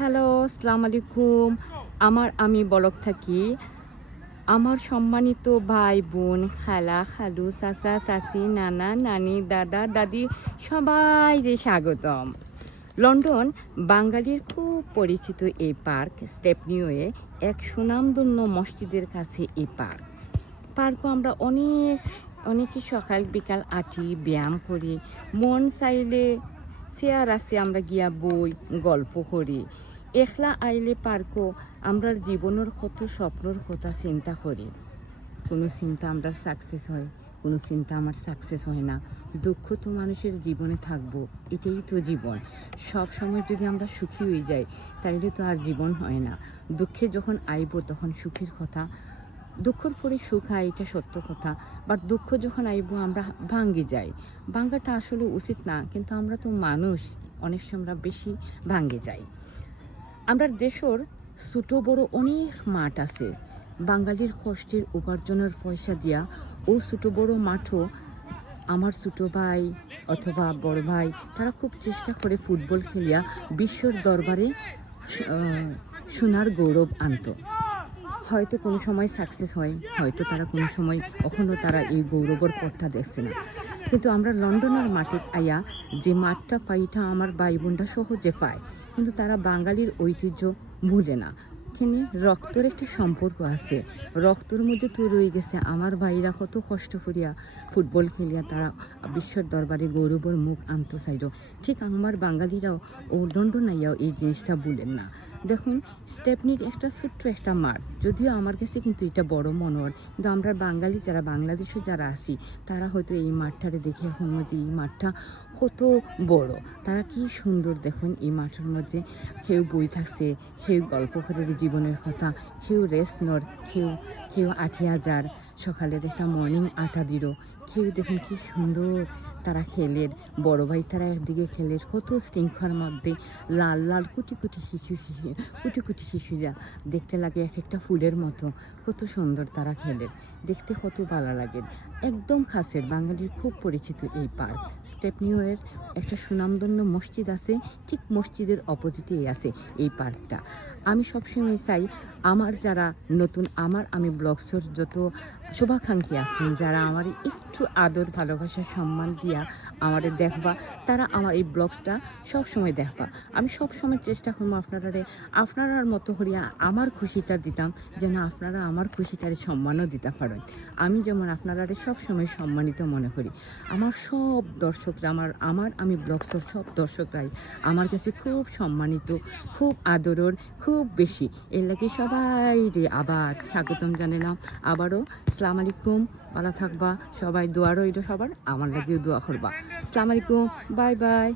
Hello, আসসালামু আলাইকুম। আমি বলক থাকি। আমার সম্মানিত ভাই বোন, খালা খালু, চাচা চাচি, নানা নানি, দাদা দাদি সবাইকে স্বাগতম। লন্ডন বাঙালির খুব পরিচিত এই পার্ক স্টেপনিওয়ে এক সুনামধন্য মসজিদের কাছে এই পার্কও আমরা অনেকই সকাল বিকাল আঁটি, ব্যায়াম করি, মন চাইলে চেয়ার আছে আমরা গিয়া বই গল্প করি। একলা আইলে পার্কও আমরা জীবনের কত স্বপ্নর কথা চিন্তা করি। কোনো চিন্তা আমরা সাকসেস হয়, কোনো চিন্তা আমার সাকসেস হয় না। দুঃখ তো মানুষের জীবনে থাকবো, এটাই তো জীবন। সব সময় যদি আমরা সুখী হয়ে যাই তাইলে তো আর জীবন হয় না। দুঃখে যখন আইব তখন সুখের কথা, দুঃখের পরে সুখ হয়, এটা সত্য কথা। বাট দুঃখ যখন আইব আমরা ভাঙ্গি যাই। ভাঙ্গাটা আসলে উচিত না, কিন্তু আমরা তো মানুষ, অনেক সময় আমরা বেশি ভাঙ্গে যাই। আমরা দেশের ছোট বড় অনেক মাঠ আছে, বাঙালির কষ্টের উপার্জনের পয়সা দিয়া ও ছোট বড় মাঠও আমার ছোট ভাই অথবা বড় ভাই তারা খুব চেষ্টা করে ফুটবল খেলিয়া বিশ্বর দরবারে সোনার গৌরব আনত। হয়তো কোনো সময় সাকসেস হয়, হয়তো তারা কোনো সময় কখনো তারা এই গৌরবের পথটা দেখছে না। কিন্তু আমরা লন্ডনের মাঠে আইয়া যে মাঠটা পাই এটা আমার ভাই বোনরা সহজে পায়, কিন্তু তারা বাঙালির ঐতিহ্য ভুলে না। এখানে রক্তের একটা সম্পর্ক আছে, রক্তের মধ্যে তো রয়ে গেছে। আমার ভাইরা কত কষ্ট করিয়া ফুটবল খেলিয়া তারা বিশ্বর দরবারে গৌরবের মুখ আনতে চাইল। ঠিক আমার বাঙালিরাও ও লন্ডন আইয়াও এই জিনিসটা ভুলেন না। দেখুন, স্টেপনির একটা ছোট্ট একটা মাঠ, যদিও আমার কাছে কিন্তু এটা বড় মনোহর, কিন্তু আমরা বাঙালি যারা বাংলাদেশে যারা আছি তারা হয়তো এই মাঠটারে দেখে এখন যে এই মাঠটা কত বড়, তারা কি সুন্দর। দেখুন এই মাঠের মধ্যে কেউ বই থাকছে, কেউ গল্প করে জীবনের কথা, কেউ রেস্ট নর, কেউ 8,000 সকালের একটা মর্নিং আটা দিল, কেউ দেখুন কি সুন্দর তারা খেলের। বড় ভাই তারা একদিকে খেলের, কত শৃঙ্খলার মধ্যে লাল লাল কুটি কুটি শিশুরা দেখতে লাগে এক একটা ফুলের মতো, কত সুন্দর তারা খেলের, দেখতে কত ভালো লাগে। একদম কাছের বাঙালির খুব পরিচিত এই পার্ক স্টেপনিওয়ের একটা সুনামধন্য মসজিদ আছে, ঠিক মসজিদের অপোজিটেই আছে এই পার্কটা। আমি সবসময় চাই আমার যারা নতুন আমি ব্লগসর যত শুভাকাঙ্ক্ষী আছেন, যারা আমার একটু আদর ভালোবাসা সম্মান দিয়া আমাদের দেখবা, তারা আমার এই ব্লগটা সবসময় দেখবা। আমি সবসময় চেষ্টা করবো আপনারার মতো করিয়া আমার খুশিটা দিতাম, যেন আপনারা আমার খুশিটারে সম্মানও দিতে পারেন। আমি যেমন আপনারা সবসময় সম্মানিত মনে করি। আমার সব দর্শকরা আমি ব্লগসর সব দর্শকরাই আমার কাছে খুব সম্মানিত, খুব আদরের, খুব বেশি। এর লাগে সবাই আবার স্বাগতম জানালাম। আবারও আসসালামু আলাইকুম, ভালো থাকবা সবাই, দোয়া রইল সবার, আমার লাগেও দোয়া করবা। আসসালামু আলাইকুম, বাই বাই।